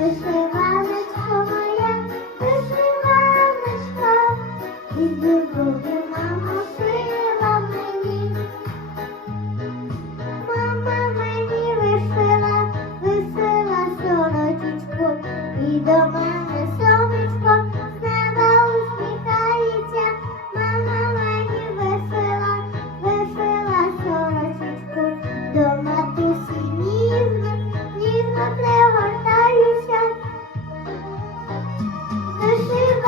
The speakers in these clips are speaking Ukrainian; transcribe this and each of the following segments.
Вишиваночка моя, вишиваночка, і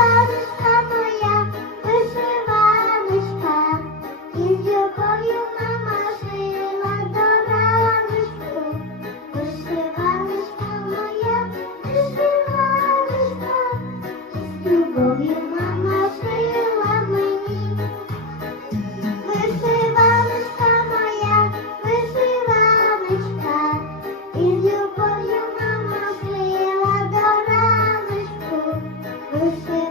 Сорочка моя вишиваночка, із любов'ю мама шила до раночку, вишиваночка моя, вишиваночка, із любов'ю мама шила мені, вишиваночка моя, вишиваночка, із любов'ю мама шила до раночку. Thank you.